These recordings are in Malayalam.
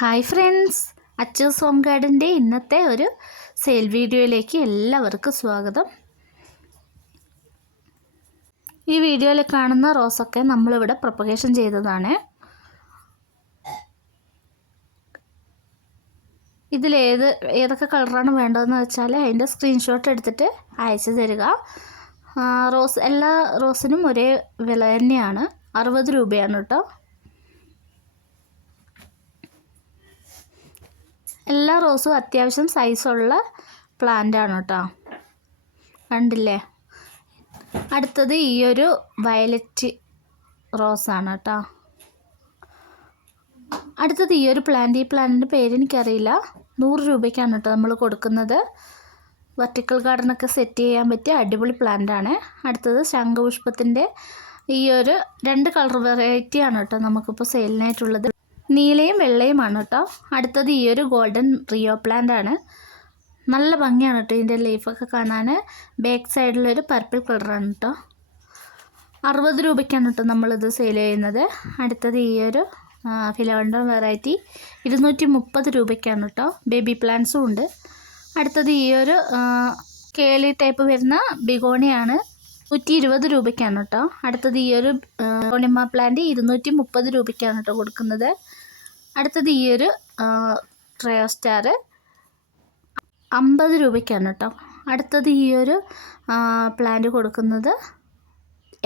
ഹായ് ഫ്രണ്ട്സ് അച്ചൂസ് ഹോം ഗാർഡന്റെ ഇന്നത്തെ ഒരു സെയിൽ വീഡിയോയിലേക്ക് എല്ലാവർക്കും സ്വാഗതം. ഈ വീഡിയോയിൽ കാണുന്ന റോസൊക്കെ നമ്മളിവിടെ പ്രൊപ്പഗേഷൻ ചെയ്തതാണ്. ഇതിലേത് ഏതൊക്കെ കളറാണ് വേണ്ടതെന്ന് വെച്ചാൽ അതിന്റെ സ്ക്രീൻഷോട്ട് എടുത്തിട്ട് അയച്ചു തരിക. റോസ് എല്ലാ റോസിനും ഒരേ വില തന്നെയാണ്. അറുപത് രൂപയാണ് കേട്ടോ. എല്ലാ റോസും അത്യാവശ്യം സൈസുള്ള ആണ് കേട്ടോ കണ്ടില്ലേ? അടുത്തത് ഈ ഒരു വയലറ്റ് റോസാണ് കേട്ടോ അടുത്തത് ഈ ഒരു പ്ലാന്റ് ഈ പ്ലാന്റിന്റെ പേര് എനിക്കറിയില്ല. നൂറ് രൂപയ്ക്കാണ് കേട്ടോ നമ്മൾ കൊടുക്കുന്നത്. വെർട്ടിക്കൽ ഗാർഡനൊക്കെ സെറ്റ് ചെയ്യാൻ പറ്റിയ അടിപൊളി പ്ലാന്റ് ആണ്. അടുത്തത് ശംഖുപുഷ്പത്തിന്റെ ഈ ഒരു രണ്ട് കളർ വെറൈറ്റി ആണ് കേട്ടോ നമുക്കിപ്പോൾ സെയിലിനായിട്ടുള്ളത് നീലയും വെള്ളയുമാണ് കേട്ടോ. അടുത്തത് ഈ ഒരു ഗോൾഡൻ റിയോ പ്ലാന്റ് ആണ്. നല്ല ഭംഗിയാണ് കേട്ടോ ഇതിന്റെ ലീഫൊക്കെ കാണാൻ ബാക്ക് സൈഡിലൊരു പർപ്പിൾ കളറാണ് കേട്ടോ. അറുപത് രൂപയ്ക്കാണ് കേട്ടോ നമ്മളിത് സെയിൽ ചെയ്യുന്നത്. അടുത്തത് ഈ ഒരു ഫിലവണ്ടർ വെറൈറ്റി ഇരുന്നൂറ്റി മുപ്പത് രൂപയ്ക്കാണ് കേട്ടോ. ബേബി പ്ലാന്റ്സും ഉണ്ട്. അടുത്തത് ഈ ഒരു കേളി ടൈപ്പ് വരുന്ന ബിഗോണിയാണ് നൂറ്റി ഇരുപത് രൂപയ്ക്കാണ് കേട്ടോ. അടുത്തത് ഈ ഒരു ബിഗോണിമ പ്ലാന്റ് ഇരുന്നൂറ്റി മുപ്പത് രൂപയ്ക്കാണ് കേട്ടോ കൊടുക്കുന്നത്. അടുത്തത് ഈ ഒരു ട്രയോ സ്റ്റാർ അമ്പത് രൂപയ്ക്കാണ് കേട്ടോ. അടുത്തത് ഈ ഒരു പ്ലാന്റ് കൊടുക്കുന്നത്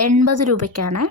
എൺപത് രൂപയ്ക്കാണ്.